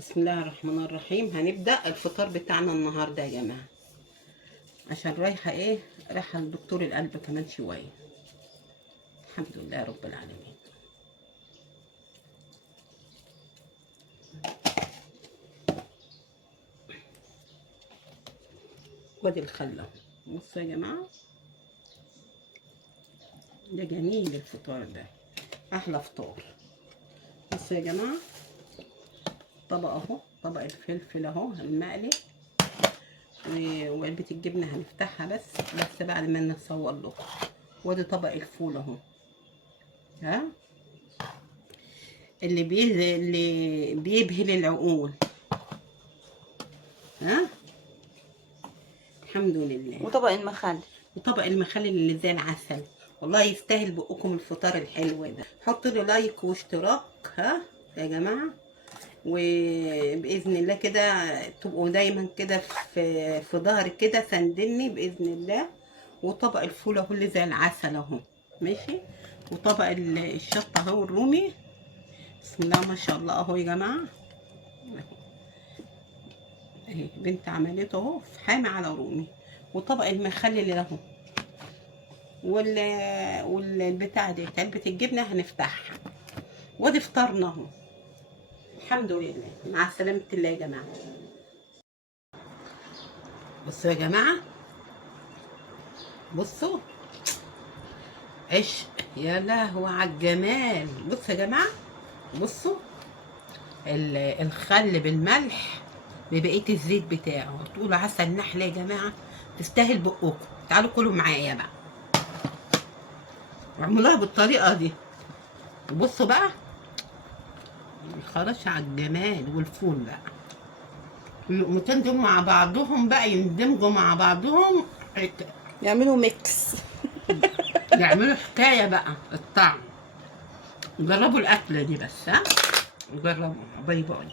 بسم الله الرحمن الرحيم. هنبدأ الفطار بتاعنا النهارده يا جماعة، عشان رايحة لدكتور القلب كمان شوية. الحمد لله رب العالمين. وادي الخل اهو. بصوا يا جماعة، ده جميل الفطار ده، احلى فطار. بصوا يا جماعة، طبق اهو، طبق الفلفل اهو المقلي، وعلبة الجبنة هنفتحها بس بعد ما نصور لكم. وادي طبق الفول اهو، ها، اللي بيبهل العقول، ها، الحمد لله. وطبق المخلل اللي زي العسل، والله يستاهل بقكم الفطار الحلو ده. حطوا له لايك واشتراك، ها يا جماعه، وباذن الله كده تبقوا دايما كده في ظهري كده ساندني باذن الله. وطبق الفول اهو اللي زي العسل اهو، ماشي. وطبق الشطه اهو الرومي، بسم الله ما شاء الله اهو يا جماعه. اهي بنت عملته اهو في حامي على رومي. وطبق المخلل اهو، والبتاع دي علبة الجبنة هنفتحها. وادي فطرنا اهو، الحمد لله. مع سلامة الله يا جماعة. بصوا يا جماعة، بصوا عشق، يا لهوي على الجمال. بصوا يا جماعة، بصوا الخل بالملح ببقية الزيت بتاعه، تقولوا عسل نحل يا جماعة، تستاهل بقكم. تعالوا كلوا معايا بقى، واعملوها بالطريقة دي. بصوا بقى الخرش على الجمال. والفول بقى، اللقمتين دول مع بعضهم بقى يندمجوا مع بعضهم، يعملوا ميكس. يعملوا حكاية بقى الطعم. جربوا الأكلة دي بس، ها، جربوا. باي باي.